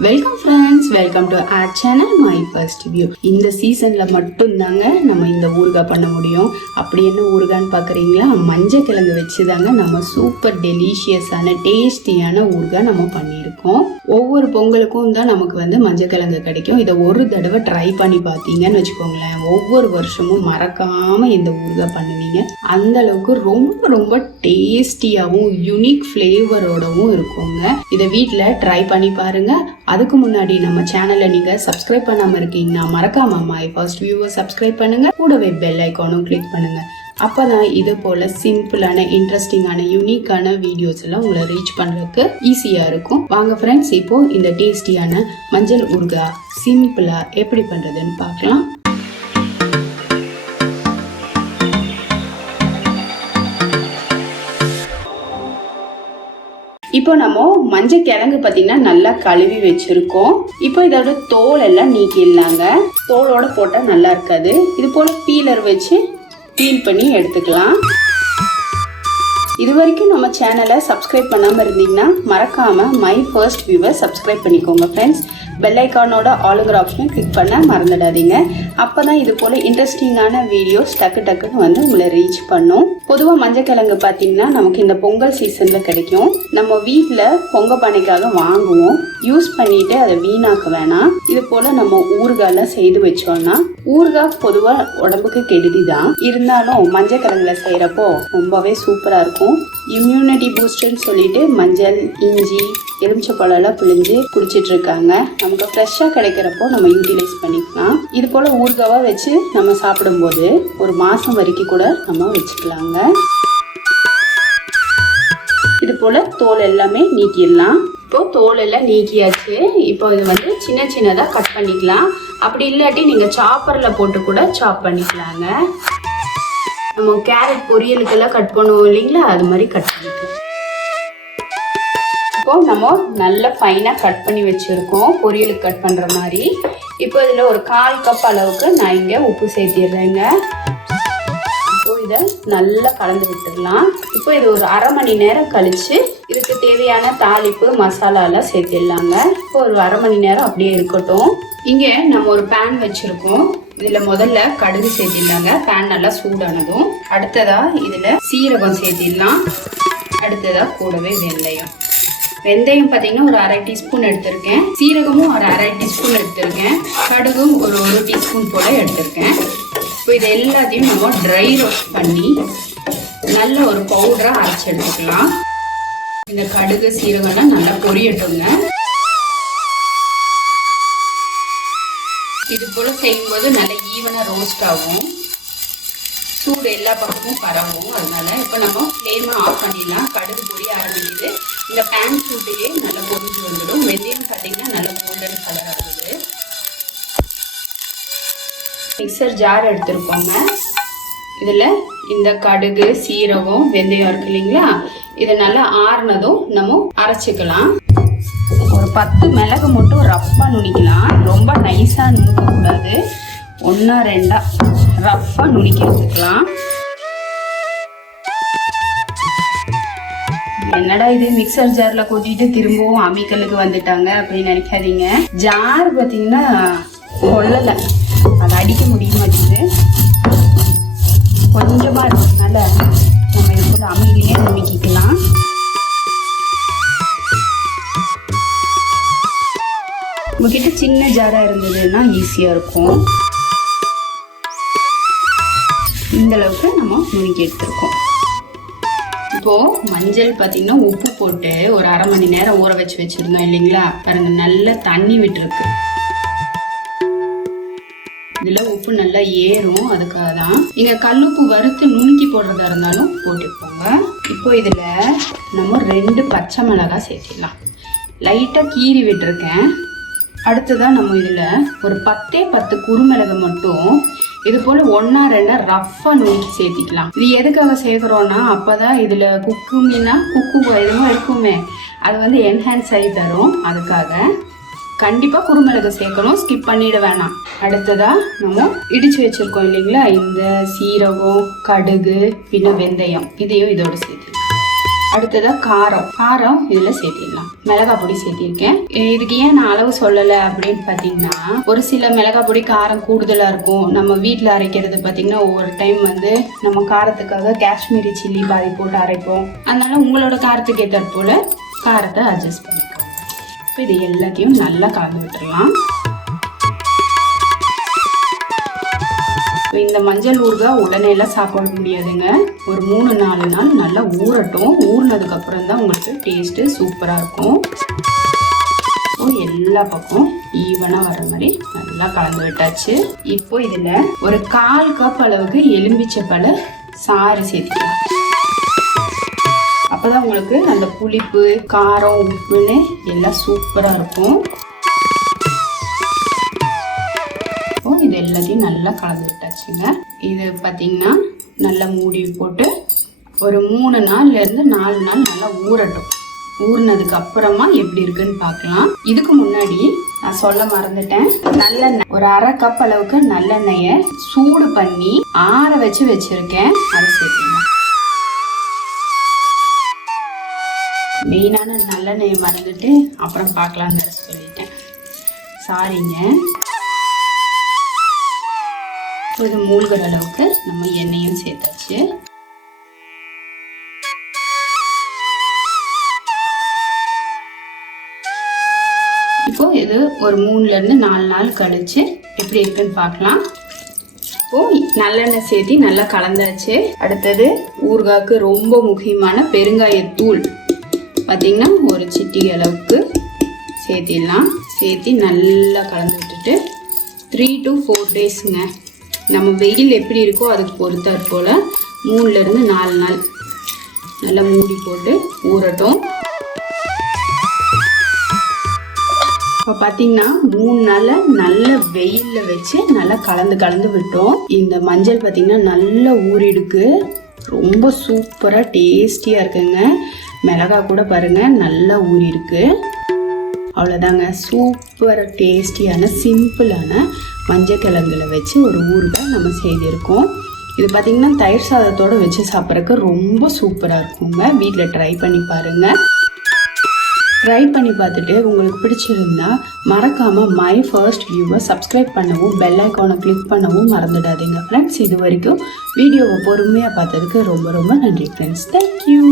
Welcome friends welcome to our channel my first view இந்த சீசனில் மட்டும்தாங்க நம்ம இந்த ஊறுகாய் பண்ண முடியும். அப்படி என்ன ஊறுகான்னு பார்க்குறீங்களா மஞ்சள் கிழங்கு வச்சு தாங்க நம்ம சூப்பர் டெலிஷியஸான டேஸ்டியான ஊறுகாய் நம்ம பண்ணியிருக்கோம். ஒவ்வொரு பொங்கலுக்கும் தான் நமக்கு வந்து மஞ்சள் கிழங்கு கிடைக்கும். இதை ஒரு தடவை ட்ரை பண்ணி பார்த்தீங்கன்னு வச்சுக்கோங்களேன். ஒவ்வொரு வருஷமும் மறக்காமல் இந்த ஊறுகாய் பண்ணுவீங்க. அந்த அளவுக்கு ரொம்ப ரொம்ப டேஸ்டியாகவும் யூனிக் ஃப்ளேவரோடவும் இருக்குங்க. இதை வீட்டில் ட்ரை பண்ணி பாருங்க. அதுக்கு முன்னாடி நம்ம சேனலை நீங்கள் சப்ஸ்கிரைப் பண்ணாமல் இருக்கீங்கன்னா மறக்காம மை ஃபர்ஸ்ட் வியூவை சப்ஸ்கிரைப் பண்ணுங்க. கூடவே பெல் ஐக்கானும் கிளிக் அப்போ தான் இது போல சிம்பிளான இன்ட்ரெஸ்டிங்கான யூனிக்கான வீடியோஸ் எல்லாம் உங்களை ரீச் பண்ணுறதுக்கு ஈஸியாக இருக்கும். வாங்க ஃப்ரெண்ட்ஸ் இப்போது இந்த டேஸ்டியான மஞ்சள் ஊறுகாய் சிம்பிளாக எப்படி பண்ணுறதுன்னு பார்க்கலாம். இப்போ நம்ம மஞ்சள் கிழங்கு பார்த்தீங்கன்னா நல்லா கழுவி வச்சிருக்கோம். இப்போ இதோட தோல் எல்லாம் நீக்கிடலாங்க. தோலோட போட்டால் நல்லா இருக்காது. இது போல பீலர் வச்சு பீல் பண்ணி எடுத்துக்கலாம். இது வரைக்கும் நம்ம சேனலை சப்ஸ்கிரைப் பண்ணாமல் இருந்தீங்கன்னா மறக்காம மை ஃபர்ஸ்ட் வியூவை சப்ஸ்கிரைப் பண்ணிக்கோங்க ஃப்ரெண்ட்ஸ் பெல் ஐக்கானோட ஆளுங்கிற ஆப்ஷனை கிளிக் பண்ண மறந்துடாதீங்க. அப்போ தான் இது போல் இன்ட்ரெஸ்டிங்கான வீடியோஸ் டக்கு டக்குன்னு வந்து உங்களை ரீச் பண்ணும். பொதுவாக மஞ்சக்கிழங்கு பார்த்தீங்கன்னா நமக்கு இந்த பொங்கல் சீசனில் கிடைக்கும். நம்ம வீட்டில் பொங்க பானைக்காக வாங்குவோம். யூஸ் பண்ணிவிட்டு அதை வீணாக்க வேணாம். இது போல் நம்ம ஊறுகாயெல்லாம் செய்து வச்சோம்னா ஊறுகாய் பொதுவாக உடம்புக்கு கெடுதி தான் இருந்தாலும் மஞ்சள் கிழங்குல செய்கிறப்போ ரொம்பவே சூப்பராக இருக்கும். இம்யூனிட்டி பூஸ்டர்னு சொல்லிட்டு மஞ்சள் இஞ்சி எலுமிச்சப்பழம்லாம் பிழிஞ்சு குடிச்சிட்டு இருக்காங்க நமக்கு ஃப்ரெஷ்ஷாக கிடைக்கிறப்போ நம்ம யூட்டிலைஸ் பண்ணிக்கலாம். இது போல் ஊறுகாவாக வச்சு நம்ம சாப்பிடும்போது ஒரு மாதம் வரைக்கும் கூட நம்ம வச்சுக்கலாங்க. போல் தோல் எல்லாமே நீக்கிடலாம். இப்போ தோல் எல்லாம் நீக்கியாச்சு. இப்போ இது வந்து சின்ன சின்னதாக கட் பண்ணிக்கலாம். அப்படி இல்லாட்டி நீங்கள் சாப்பரில் போட்டு கூட சாப் பண்ணிக்கலாங்க. நம்ம கேரட் பொரியலுக்கெல்லாம் கட் பண்ணுவோம் இல்லைங்களா? அது மாதிரி கட் பண்ணிக்கலாம். இப்போ நம்ம நல்ல ஃபைனாக கட் பண்ணி வச்சுருக்கோம். பொரியலுக்கு கட் பண்ணுற மாதிரி. இப்போ இதில் ஒரு கால் கப் அளவுக்கு நான் இங்கே உப்பு சேர்த்திடுறேங்க. இப்போ இதை நல்லா கலந்து விட்டுடலாம். இப்போ இது ஒரு அரை மணி நேரம் கழித்து இதுக்கு தேவையான தாளிப்பு மசாலாலாம் சேர்த்திடலாங்க. இப்போ ஒரு அரை மணி நேரம் அப்படியே இருக்கட்டும். இங்கே நம்ம ஒரு பேன் வச்சுருக்கோம். இதில் முதல்ல கடுகு சேர்த்திடலாங்க. பேன் நல்லா சூடானதும் அடுத்ததா இதில் சீரகம் சேர்த்திடலாம். அடுத்ததா கூடவே வெந்தயம். வெந்தயம் பார்த்தீங்கன்னா ஒரு அரை டீஸ்பூன் எடுத்திருக்கேன். சீரகமும் ஒரு அரை டீஸ்பூன் எடுத்திருக்கேன். கடுகும் ஒரு ஒரு டீஸ்பூன் போல் எடுத்திருக்கேன். இப்போ இது எல்லாத்தையும் நம்ம ட்ரை ரோஸ்ட் பண்ணி நல்ல ஒரு பவுடராக அரைச்சி எடுத்துக்கலாம். இந்த கடுகு சீரகம்லாம் நல்லா பொரியட்டுங்க. இது போல் செய்யும்போது நல்லா ஈவனாக ரோஸ்ட் ஆகும். சூடு எல்லா பக்கமும் பரவும். அதனால இப்போ நம்ம ஃப்ளேமை ஆஃப் பண்ணிடலாம். கடுகு பொரிய ஆரம்பிக்குது. இந்த பேன் சூட்லேயே நல்லா பொரிஞ்சு வந்துடும். வெந்தயம் பார்த்தீங்கன்னா நல்லா கோல்டன் கலர் ஆகுது. மிக்சர் ஜார் எடுத்துருக்கோங்க. இதில் இந்த கடுகு சீரகம் வெந்தயம் இருக்கு இல்லைங்களா? இதை நல்லா ஆறுனதும் நம்ம அரைச்சிக்கலாம். ஒரு பத்து மிளகு மட்டும் ரஃப்பாக நுணிக்கலாம் ரொம்ப நைஸாக நுணுக்கக்கூடாது. ஒன்றா ரெண்டா ரஃப்பாக நுணுக்கி எடுத்துக்கலாம். என்னடா இது? மிக்சர் ஜார்ல கொட்டிட்டு திரும்பவும் அம்மிக்கல்லுக்கு வந்துட்டாங்க அப்படின்னு நினைக்காதீங்க. ஜார் பார்த்தீங்கன்னா கொள்ளலை அதை அடிக்க முடியும் கொஞ்சமாக இருக்கிறதுனால நம்ம இது போல அம்மியிலேயே நுணுக்கிக்கலாம். உங்ககிட்ட சின்ன ஜாராக இருந்ததுன்னா ஈஸியாக இருக்கும். இந்த அளவுக்கு நம்ம நுணுக்கி எடுத்துருக்கோம். இப்போது மஞ்சள் பார்த்திங்கன்னா உப்பு போட்டு ஒரு அரை மணி நேரம் ஊற வச்சு வச்சுருந்தோம் இல்லைங்களா? பாருங்கள் நல்ல தண்ணி விட்டுருக்கு. இதுல உப்பு நல்லா ஏறும் அதுக்காக தான் நீங்க கல்லுப்பு வறுத்து நுணுக்கி போடுறதா இருந்தாலும் போட்டுக்கோங்க. இப்போ இதுல நம்ம ரெண்டு பச்சை மிளகாய் சேர்த்திடலாம். லைட்டா கீறி விட்டுருக்கேன். அடுத்ததான் நம்ம இதில் ஒரு பத்தே பத்து குறுமிளகு மட்டும் இது போல் ஒன்றா ரெண்டா ரஃப்பாக நுணுக்கி சேர்த்திக்கலாம். இது எதுக்காக சேர்க்குறோன்னா அப்போ தான் குக்கு மீனா குக்கு எதுவும் இருக்குமே. அது வந்து என்ஹான்ஸ் ஆகி தரும். அதுக்காக கண்டிப்பாக குறுமிளகு சேர்க்கணும். ஸ்கிப் பண்ணிட வேணாம். அடுத்ததா நம்ம இடிச்சு வச்சிருக்கோம் இல்லைங்களா? இந்த சீரகம் கடுகு பின்ன வெந்தயம். இதையும் இதோட சேர்த்து அடுத்ததா காரம். காரம் இதில் சேர்த்திடலாம். மிளகா பொடி சேர்த்திருக்கேன். இதுக்கு ஏன் நான் அளவு சொல்லலை அப்படின்னு பார்த்தீங்கன்னா ஒரு சில மிளகா பொடி காரம் கூடுதலாக இருக்கும். நம்ம வீட்டில் அரைக்கிறது பார்த்தீங்கன்னா ஒவ்வொரு டைம் வந்து நம்ம காரத்துக்காக காஷ்மீரி சில்லி பாதி போட்டு அரைப்போம். அதனால உங்களோட காரத்துக்கு ஏற்ற போல காரத்தை அட்ஜஸ்ட் பண்ணிக்கோங்க இப்போ இது எல்லாத்தையும் நல்லா கலந்து விட்டுடலாம் இப்போ இந்த மஞ்சள் ஊறுகாய் உடனே எல்லாம் சாப்பிட முடியாதுங்க. ஒரு மூணு நாலு நாள் நல்லா ஊறட்டும். ஊறினதுக்கப்புறம் தான் உங்களுக்கு டேஸ்ட்டு சூப்பராக இருக்கும். எல்லா பக்கம் ஈவனாக வர மாதிரி நல்லா கலந்து விட்டாச்சு. இப்போ இதில் ஒரு கால் கப் அளவுக்கு எலும்பிச்சை பழ சாறு சேர்த்துக்கலாம். அப்போதான் உங்களுக்கு அந்த புளிப்பு காரம் உப்புன்னு எல்லாம் சூப்பராக இருக்கும். இப்போ இது எல்லாத்தையும் நல்லா கலந்து விட்டாச்சுங்க. இது பார்த்தீங்கன்னா நல்லா மூடி போட்டு ஒரு மூணு நாள்லேருந்து நாலு நாள் நல்லா ஊறட்டும். ஊறினதுக்கு அப்புறமா எப்படி இருக்குன்னு பார்க்கலாம். இதுக்கு முன்னாடி நான் சொல்ல மறந்துட்டேன். நல்லெண்ணெய். ஒரு அரை கப் அளவுக்கு நல்லெண்ணெயை சூடு பண்ணி ஆற வச்சு வச்சிருக்கேன். அதை சேர்த்துக்கலாம். மெயினான நல்லெண்ணெயை மறந்துட்டு அப்புறம் பார்க்கலான்னு சொல்லிட்டேன். சாரிங்க இது மூழ்கிற அளவுக்கு நம்ம எண்ணெயும் சேர்த்தாச்சு. இப்போ இது ஒரு மூணுல இருந்து நாலு நாள் கழிச்சு எப்படி இருக்குன்னு பார்க்கலாம். இப்போ நல்லெண்ணெய் சேர்த்தி நல்லா கலந்தாச்சு. அடுத்தது ஊறுகாய்க்கு ரொம்ப முக்கியமான பெருங்காயத்தூள். பார்த்தீங்கன்னா ஒரு சிட்டி அளவுக்கு சேர்த்திடலாம். சேர்த்தி நல்லா கலந்து விட்டுட்டு த்ரீ டு ஃபோர் டேஸுங்க நம்ம வெயில் எப்படி இருக்கோ அதுக்கு பொறுத்தாற் போல் மூணுலேருந்து நாலு நாள் நல்லா மூடி போட்டு ஊறட்டும். இப்போ பார்த்தீங்கன்னா மூணு நாளில் நல்ல வெயிலில் வச்சு நல்லா கலந்து கலந்து விட்டோம். இந்த மஞ்சள் பார்த்தீங்கன்னா நல்லா ஊறிடுக்கு. ரொம்ப சூப்பராக டேஸ்டியாக இருக்குங்க. மிளகா கூட பாருங்கள் நல்லா ஊறிருக்கு அவ்வளோதாங்க சூப்பர் டேஸ்டியான சிம்பிளான மஞ்சக்கிழங்குல வச்சு ஒரு ஊறுகாய் நம்ம செய்திருக்கோம். இது பார்த்திங்கன்னா தயிர் சாதத்தோடு வச்சு சாப்பிட்றதுக்கு ரொம்ப சூப்பராக இருக்குங்க. வீட்டில் ட்ரை பண்ணி பாருங்கள் ட்ரை பண்ணி பார்த்துட்டு உங்களுக்கு பிடிச்சிருந்தா மறக்காமல் மை ஃபர்ஸ்ட் வியூவை சப்ஸ்கிரைப் பண்ணவும் பெல் ஐக்கானை கிளிக் பண்ணவும் மறந்துடாதீங்க ஃப்ரெண்ட்ஸ் இது வரைக்கும் வீடியோவை பொறுமையாக பார்த்ததுக்கு ரொம்ப ரொம்ப நன்றி ஃப்ரெண்ட்ஸ் தேங்க்யூ